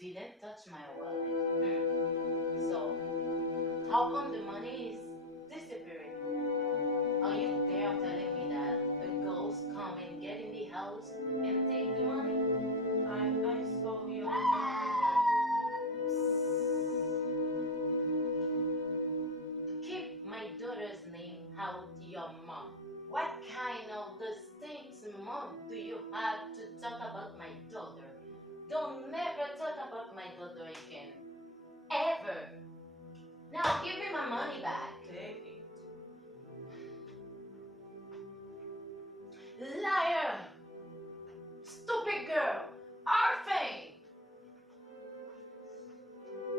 didn't touch my wallet. So, how come the money is disappearing? Are you there telling me that a ghost come and get in the house and take the money? I saw your daughter. Keep my daughter's name out your mouth. What kind of distinct mom do you have to talk about my daughter? Don't never talk about my daughter again. Ever. Now give me my money back. Take it. Liar! Stupid girl! Orphan!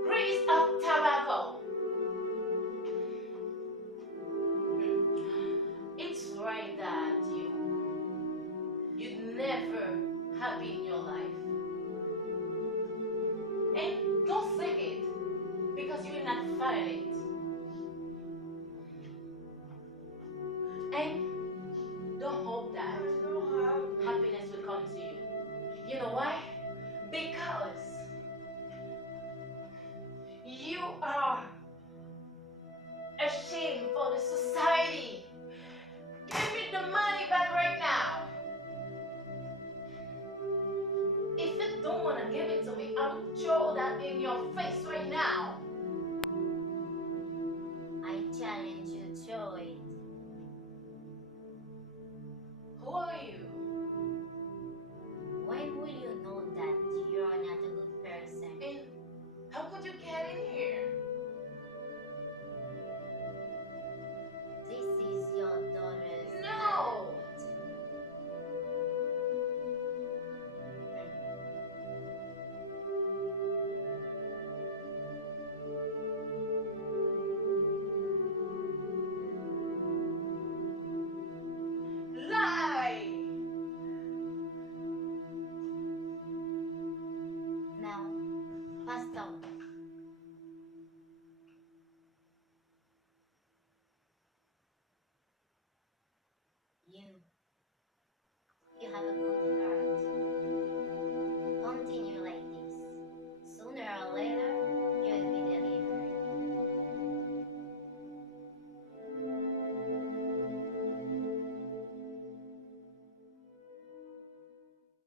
Grease of tobacco! It's right that you'd never happy in your life. And don't say it because you will not find it. And don't hope that I don't have it. happiness will come to you. You know why? Because you are a shame for the society. Give me the money back right now. If you don't want to give it to me, I'll throw that in your face right now. I challenge you to throw it. Who are you? When will you know that you are not a good person? And how could you get in here? This is your daughter's No! hand. Lie! Now, pass down. You, you have a good